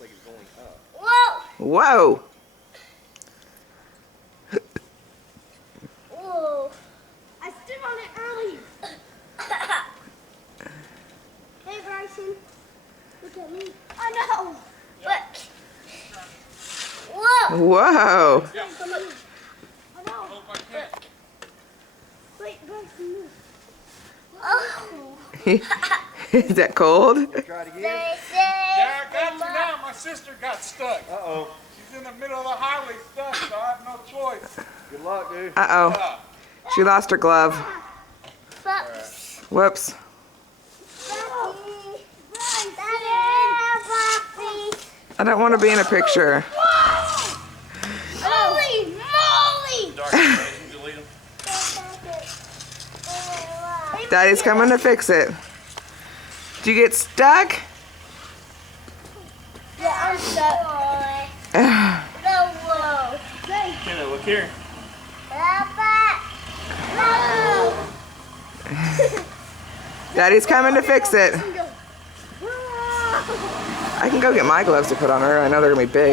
like it's going up. Whoa! Whoa! Whoa! I stood on it early. Hey Bryson, look at me. I know. Look. Whoa! Whoa! Yeah. I know. Hope I can't. Wait, Bryson, move. Oh. Is that cold? Try it again. They say. Yeah, I got you now. My sister got stuck. Uh-oh. She's in the middle of the highway stuck, so I have no choice. Good luck, dude. Uh-oh. Yeah. She lost her glove. Bucks. Whoops. I don't want to be in a picture. Holy moly! Dark, right? You delete them. Daddy's coming to fix it. Did you get stuck? Yeah, I'm stuck. No, whoa. Kenna, look here. Daddy's coming to fix it. I can go get my gloves to put on her. I know they're gonna be big.